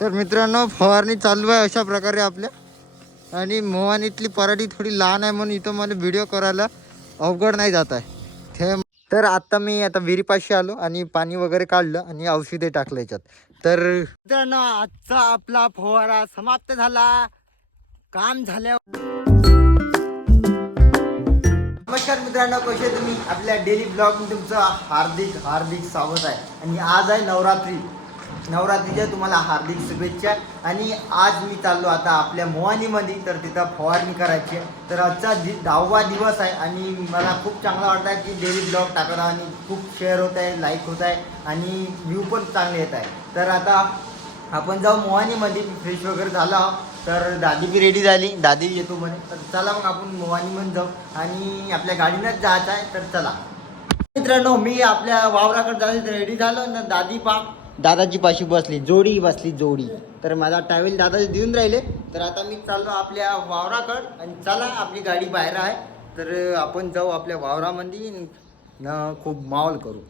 तर मित्रांनो फवारणी चालू आहे अशा प्रकारे आपल्या. आणि मोहानीतली पराठी थोडी लहान आहे म्हणून इथं मला व्हिडिओ करायला अवघड नाही जात आहे. ते तर आता मी आता विहिरीपाशी आलो आणि पाणी वगैरे काढलं आणि औषधे टाकलं याच्यात. तर मित्रांनो आजचा आपला फवारा समाप्त झाला. काम झाल्या नमस्कार मित्रांनो कसे तुम्ही? आपल्या डेली ब्लॉग तुमचं हार्दिक हार्दिक स्वागत आहे. आणि आज आहे नवरात्री. नवरात्रीच्या तुम्हाला हार्दिक शुभेच्छा. आणि आज मी चाललो आता आपल्या मोहानीमध्ये तर तिथं फवारणी करायची आहे. तर आजचा दि दहावा दिवस आहे आणि मला खूप चांगला वाटत आहे की डेली ब्लॉग टाकत आणि खूप शेअर होत आहे लाईक होत आहे आणि व्ह्यू पण चांगले येत आहे. तर आता आपण जाऊ मोहानीमध्ये फ्रेश वगैरे झाला तर दादी बी रेडी झाली. दादी येतो म्हणे. तर चला मग आपण मोहानीमध्ये जाऊ. आणि आपल्या गाडीनंच जायचं आहे तर चला. मित्रांनो मी आपल्या वावराकडे जायचं रेडी झालो. ना दादी पा दादाची पाशी बसली जोडी बसली जोडी. तर माझा ट्रॅव्हल दादाजी देऊन राहिले. तर आता मी चाललो आपल्या वावराकड आणि चला आपली गाडी बाहेर आहे. तर आपण जाऊ आपल्या वावरामध्ये न खूप माहोल करू.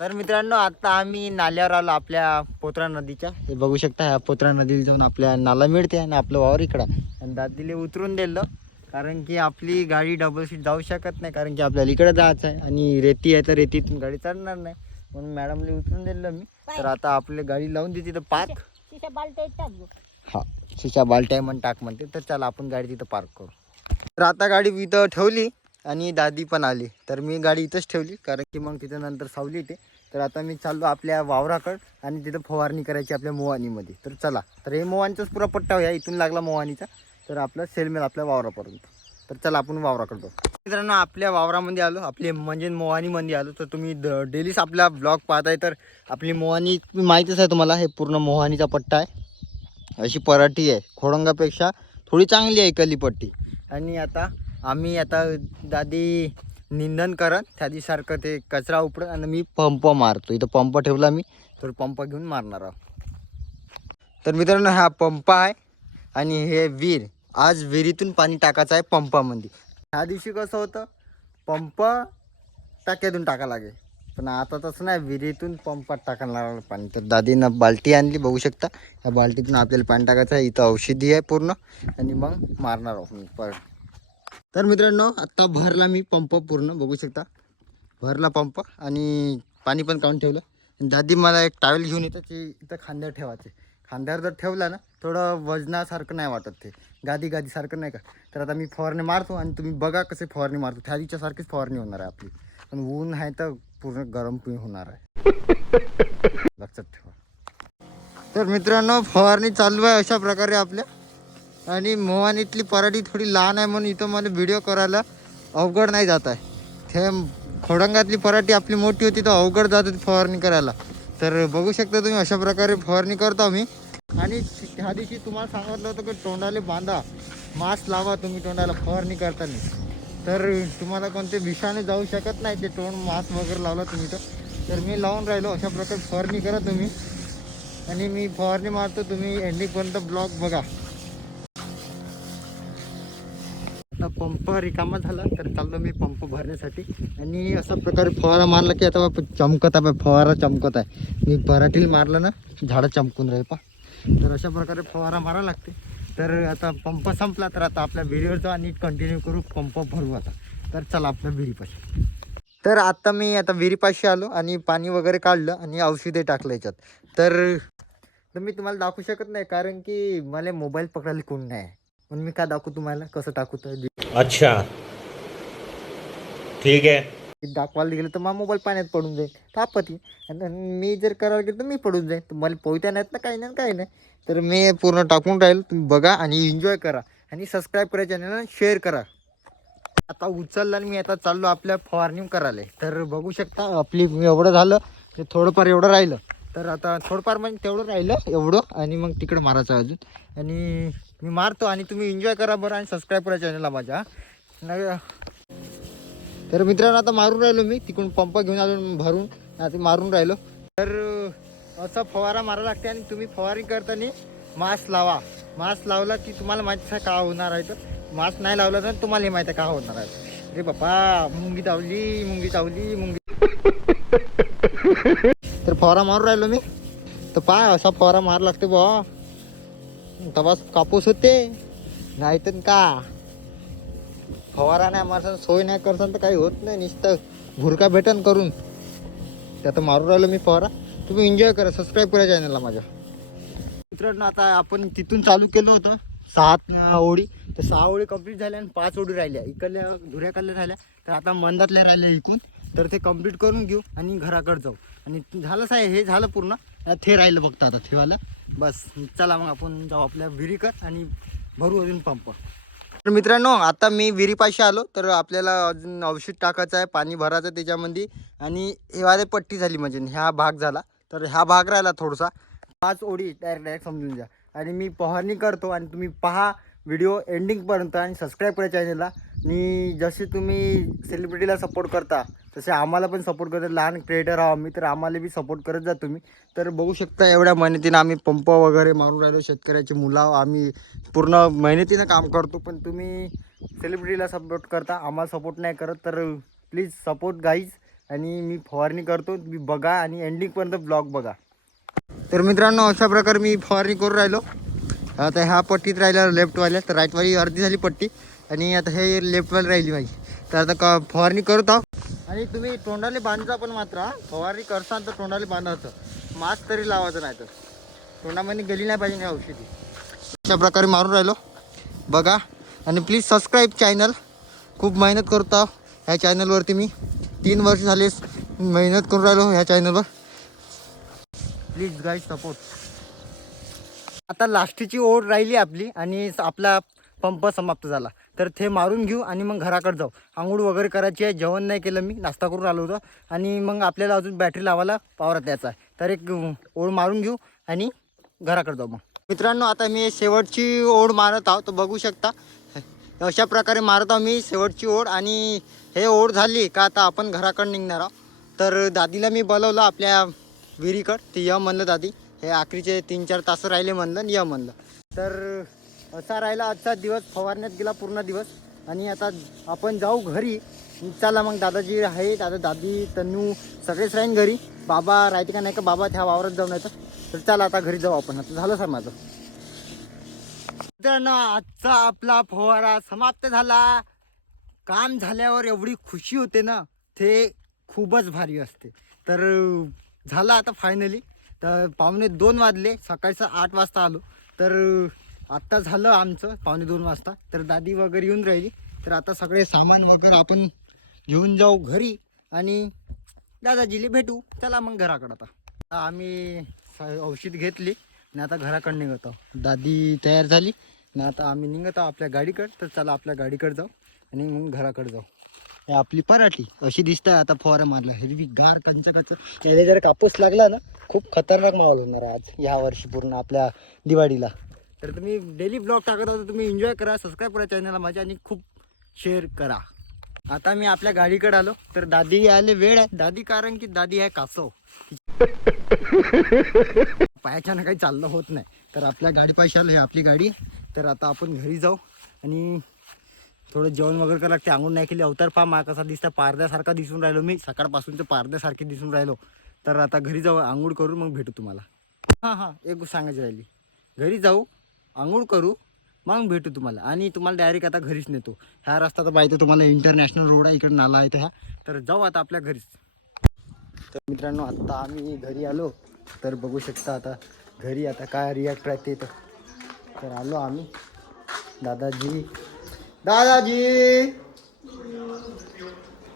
तर मित्रांनो आता आम्ही नाल्यावर आलो आपल्या पोत्रा नदीच्या. हे बघू शकता ह्या पोत्रा नदीला जाऊन आपल्या नाला मिळते आणि आपलं वावर इकडं आणि दादीले उतरून दिलं. कारण की आपली गाडी डबल सीट जाऊ शकत नाही कारण की आपल्याला इकडे जायचं आहे आणि रेती आहे तर रेतीतून गाडी चढणार नाही. म्हणून मॅडमले उतरून दिलं मी. तर आता आपली गाडी लावून देते तिथं पार्क बालट्या येतात गं. हा शिशा बालटाय म्हण टाक म्हणते. तर चला आपण गाडी तिथं पार्क करू. तर आता गाडी इथं ठेवली आणि दादी पण आली. तर मी गाडी इथंच ठेवली कारण की मग तिथं नंतर सावली येते. तर आता मी चाललो आपल्या वावराकड आणि तिथं फवारणी करायची आपल्या मोवानीमध्ये तर चला तर हे मोवानीचाच पुरा पट्टा होया इथून लागला मोवानीचा तर आपलं सेलमेल आपल्या वावरापर्यंत. तर चला आपण वावराकडे जाऊ. मित्रांनो आपल्या वावरामध्ये आलो. आपले म्हणजे मोहानीमध्ये आलो. तर तुम्ही द डेलीच आपला ब्लॉग पाहताय तर आपली मोहानी माहीतच आहे तुम्हाला. हे पूर्ण मोहानीचा पट्टा आहे. अशी पराठी आहे. खोडंगापेक्षा थोडी चांगली आहे कली पट्टी. आणि आता आम्ही आता दादी निंदन करत. त्यादीसारखं ते कचरा उपडत आणि मी पंप मारतो. इथं पंप ठेवला मी. तर पंप घेऊन मारणार आहोत. तर मित्रांनो हा पंप आहे आणि हे विहीर आज विहिरीतून पाणी टाकायचं आहे पंपामध्ये. ह्या दिवशी कसं होतं? पंप टाक्यातून टाका लागे. पण आता तसं नाही विहिरीतून पंपात टाकायला लागलं पाणी. तर दादीनं बाल्टी आणली बघू शकता. या बाल्टीतून आपल्याला पाणी टाकायचं आहे. इथं औषधी आहे पूर्ण. आणि मग मारणार आहोत पर तर मित्रांनो आत्ता भरला मी पंप पूर्ण बघू शकता. भरला पंप आणि पाणी पण काढून ठेवलं. आणि दादी मला एक टावेल घेऊन येतं की इथं खांद्यावर ठेवायचे. खांद्यावर जर ठेवला ना थोडं वजनासारखं नाही वाटत ते. गादी गादीसारखं नाही का? तर आता मी फवारणी मारतो आणि तुम्ही बघा कसे फवारणी मारतो. दिवसासारखीच फवारणी होणार आहे आपली. पण ऊन आहे तर पूर्ण गरम पण होणार आहे. लक्षात ठेवा. तर मित्रांनो फवारणी चालू आहे अशा प्रकारे आपल्या. आणि मोहानीतली पराठी थोडी लहान आहे म्हणून इथं मला व्हिडिओ करायला अवघड नाही जात आहे. ते खोडंगातली पराठी आपली मोठी होती तर अवघड जात होती फवारणी करायला. तर बघू शकता तुम्ही अशा प्रकारे फवारणी करतो आम्ही. आणि ह्या दिवशी तुम्हाला सांगितलं होतं की तोंडाला बांधा. मास्क लावा तुम्ही तोंडाला फवारणी करताना. तर तुम्हाला कोणते विषाणू जाऊ शकत नाही ते तोंड मास्क वगैरे लावला तुम्ही तर. तर मी लावून राहिलो अशा प्रकारे फवारणी करा तुम्ही. आणि मी फवारणी मारतो तुम्ही एंडिंगपर्यंत ब्लॉग बघा. पंप रिकामा झाला तर चाललो मी पंप भरण्यासाठी. आणि अशा प्रकारे फवारा मारला की आता बाप चमकत आहे फवारा चमकत आहे. मी पराठीला मारलं ना झाडं चमकून राहील पा तर अशा प्रकारे फवारा मारा लागते. तर आता पंप संपला तर आता आपल्या विहिरीवरचा नीट कंटिन्यू करू पंप भरू आता. तर चला आपल्या विहिरीपाशी. तर आता मी आता विहिरीपाशी आलो आणि पाणी वगैरे काढलं आणि औषधे टाकलं याच्यात. तर तर मी तुम्हाला दाखवू शकत नाही कारण की मला मोबाईल पकडायला कोण नाही. आहे म्हणून मी काय दाखवू तुम्हाला? कसं टाकू तर अच्छा. ठीक है ते दाखवायला गेलं तर मला मोबाईल पाण्यात पडून जाईल. तापती. आणि मी जर करायला गेलं तर मी पडून जाईल तर मला पोहत्या नाहीत ना काही नाही काही नाही. तर मी पूर्ण टाकून राहील. तुम्ही बघा आणि एन्जॉय करा. आणि सबस्क्राईब करा चॅनलला शेअर करा. आता उचललं आणि मी आता चाललो आपल्या फवारणी करायला. तर बघू शकता आपली एवढं झालं ते थोडंफार एवढं राहिलं. तर आता थोडंफार म्हणजे तेवढं राहिलं एवढं. आणि मग तिकडं मारायचं आहे अजून. आणि मी मारतो आणि तुम्ही एन्जॉय करा बरं आणि सबस्क्राईब करा चॅनलला माझ्या. तर मित्रांनो आता मारून राहिलो मी. तिकडून पंप घेऊन आलो भरून. आता मारून राहिलो. तर असा फवारा मारा लागते आणि तुम्ही फवारणी करताना मास्क लावा. मास्क लावला की तुम्हाला माहीत आहे का होणार आहे तर. मास्क नाही लावला तर तुम्हालाही माहीत आहे का होणार आहे रे बापा मुंगी चावली मुंगी चावली मुंगी. तर फवारा मारून राहिलो मी. तर पाय असा फवारा मार लागते बा तवाच कापूस होते नाही तर का? फवारा नाही मारसन सोय नाही करसन तर काही होत नाही नुसतं भुरका भेटन करून. ते आता मारून राहिलो मी फवारा. तुम्ही एन्जॉय करा सबस्क्राईब करा चॅनलला माझ्या. मित्रांनो आता आपण तिथून चालू केलं होतं सात ओळी. तर सहा ओळी कंप्लीट झाल्या आणि पाच ओळी राहिल्या. इकडल्या धुऱ्याकडल्या राहिल्या. तर आता मंदातल्या राहिल्या इकून. तर ते कंप्लीट करून घेऊ आणि घराकडे जाऊ. आणि झालंच आहे हे झालं पूर्ण. ते राहिलं फक्त आता ठेवायला. बस चला मग आपण जाऊ आपल्या विहिरीकर आणि भरू अजून पंप तर मित्रांनो आता मी विहिरीपाशी आलो तर आपल्याला अजून औषध टाकायचं आहे पाणी भरायचं त्याच्यामध्ये. आणि हे पट्टी झाली म्हणजे ह्या भाग झाला. तर ह्या भाग राहिला थोडासा. पाच ओढी डायरेक्ट डायरेक्ट समजून जा आणि मी पहाणी करतो आणि तुम्ही पहा व्हिडिओ एंडिंगपर्यंत आणि सबस्क्राईब करा चॅनलला आणि जसे तुम्ही सेलिब्रिटीला सपोर्ट करता तसे आम्हाला पण सपोर्ट करता लहान क्रिएटर आहो आम्ही तर आम्हाला बी सपोर्ट करत जा तुम्ही. तर बघू शकता एवढ्या मेहनतीनं आम्ही पंप वगैरे मारून राहिलो शेतकऱ्याची मुलं आम्ही पूर्ण मेहनतीनं काम करतो पण तुम्ही सेलिब्रिटीला सपोर्ट करता आम्हाला सपोर्ट नाही करत. तर प्लीज सपोर्ट गाईज आणि मी फवारणी करतो. तुम्ही बघा आणि एंडिंगपर्यंत ब्लॉग बघा. तर मित्रांनो अशा प्रकारे मी फवारणी करून राहिलो. आता ह्या पट्टीत राहिल्या लेफ्टवाल्या तर राईटवाली अर्धी झाली पट्टी. आणि आता हे लेफ्टवर राहिली माझी. तर आता का फवारणी करत आहो आणि तुम्ही तोंडाले बांधता पण मात्र फवारणी करसान तर तोंडाले बांधायचं. मास्क तरी लावायचं नाही तर. तोंडामध्ये गेली नाही पाहिजे नाही औषधी. अशा प्रकारे मारून राहिलो. बघा. आणि प्लीज सबस्क्राईब चॅनल खूप मेहनत करत आहो ह्या चॅनलवरती मी तीन वर्ष झाले मेहनत करून राहिलो ह्या चॅनलवर प्लीज गाईज सपोर्ट आता लास्टची ओढ राहिली आपली आणि स- आपला पंप समाप्त झाला. तर ते मारून घेऊ आणि मग घराकडे जाऊ. आंघोळ वगैरे करायची आहे जेवण नाही केलं मी नाश्ता करून आलो होतो. आणि मग आपल्याला अजून बॅटरी लावायला पावरात द्यायचा आहे. तर एक ओळ ओढ मारून घेऊ आणि घराकडे जाऊ मग. मित्रांनो आता मी शेवटची ओढ मारत आहो तर बघू शकता. अशा प्रकारे मारत आहो मी शेवटची ओढ आणि हे ओढ झाली का आता आपण घराकडे निघणार आहोत. तर दादीला मी बोलवलं आपल्या विहिरीकड ते य म्हणलं दादी. हे आखरीचे तीन चार तास राहिले म्हणलं आणि य म्हणलं. तर असा राहिला आजचा दिवस. फवारण्यात गेला पूर्ण दिवस. आणि आता आपण जाऊ घरी. चला मग दादाजी आहे. दादा दादी तन्नू सगळेच राहीन घरी. बाबा राहते का नाही का? बाबा त्या वावरात जाऊन येतं तर चला आता घरी जाऊ आपण. आता झालं सर माझं. मित्रांनो आजचा आपला फवारा समाप्त झाला. काम झाल्यावर एवढी खुशी होते ना ते खूपच भारी असते. तर झालं आता फायनली तर पाहुणे दोन वाजले. सकाळचं आठ वाजता आलो. तर आत्ता झालं आमचं पावणे दोन वाजता. तर दादी वगैरे येऊन राहिली. तर आता सगळे सामान वगैरे आपण घेऊन जाऊ घरी आणि दादाजीला भेटू. चला मग घराकडं आता. आम्ही औषध घेतली आणि आता घराकडे निघत आहोत. दादी तयार झाली आणि आता आम्ही निघत आहोत आपल्या गाडीकडे. तर चला आपल्या गाडीकडे जाऊ आणि मग घराकडे जाऊ. हे आपली पराठी. अशी दिसत आहे आता फवारा मारला. हिरवी गार कंचा कंच त्याला जर कापूस लागला ना खूप खतरनाक माहोल होणार आहे आज ह्या वर्षी पूर्ण आपल्या दिवाळीला. तर तुम्ही डेली ब्लॉग टाकत होता तुम्ही एन्जॉय करा सबस्क्राईब करा चॅनलला माझ्या आणि खूप शेअर करा. आता मी आपल्या गाडीकडे आलो तर दादी आले वेळ आहे. दादी कारण की दादी आहे कासव. पायाच्यानं काही चाललं होत नाही. तर आपल्या गाडी पाहिजे आलो हे आपली गाडी. तर आता आपण घरी जाऊ आणि थोडं जेवण वगैरे करायला लागते. आंघोळ नाही केली अवतार पा मा कसा दिसता पारद्यासारखा दिसून राहिलो मी. सकाळपासूनचं पारद्यासारखे दिसून राहिलो. तर आता घरी जाऊ आंघोळ करून मग भेटू तुम्हाला. हां हां एक गोष्ट सांगायची राहिली. घरी जाऊ आंघोळ करू मग भेटू तुम्हाला. आणि तुम्हाला डायरेक्ट आता घरीच नेतो. ह्या रस्ता तर पाहिजे तुम्हाला इंटरनॅशनल रोड आहे इकडे नाला आहे तर ह्या. तर जाऊ आता आपल्या घरीच. तर मित्रांनो आत्ता आम्ही घरी आलो. तर बघू शकता आता घरी आता काय रिॲक्ट राहते तर तर आलो आम्ही. दादाजी. दादाजी!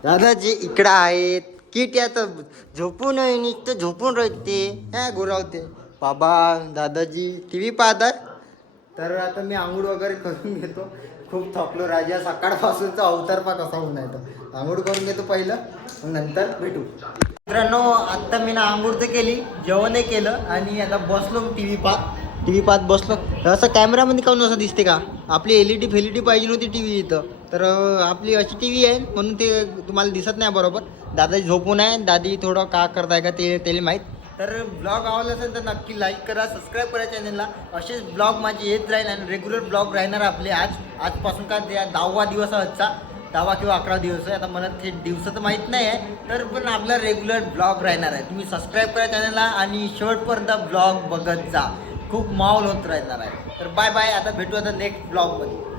दादाजी इकडं आहेत. किट आता झोपून निघतं झोपून राहते. काय गुरावते बाबा दादाजी टी व्ही पाहतात. तर आता मी आंघोळ वगैरे करून घेतो. खूप थकलो राजा. सकाळपासूनचा अवतार पा कसा होऊन येतो आंघोळ करून घेतो पहिलं. मग नंतर भेटू. मित्रांनो आत्ता मी ना आंघोळ तर केली जेवणही केलं आणि आता बसलो टी व्ही पाहत. टी व्ही पाहत बसलो. असं कॅमेरामध्ये काऊन असं दिसते का? आपली एल ई डी फेल डी पाहिजे नव्हती टी व्ही इथं. तर आपली अशी टी व्ही आहे म्हणून ते तुम्हाला दिसत नाही बरोबर. दादाजी झोपून आहे. दादी थोडं का करताय का ते त्याला माहीत. तर ब्लॉग आवडला असेल तर नक्की लाईक करा सबस्क्राईब करा चॅनलला असेच ब्लॉग माझे येत राहील आणि रेग्युलर ब्लॉग राहणार आपले आज. आजपासून का द्या दहावा दिवस आजचा. दहावा किंवा अकरा दिवस आहे. आता मला ते तर माहीत नाही आहे. तर पण आपला रेग्युलर ब्लॉग राहणार आहे. तुम्ही सबस्क्राईब करा चॅनलला आणि शेवटपर्यंत ब्लॉग बघत जा. खूप माहोल होत राहणार आहे. तर बाय बाय आता भेटू आता नेक्स्ट ब्लॉगमध्ये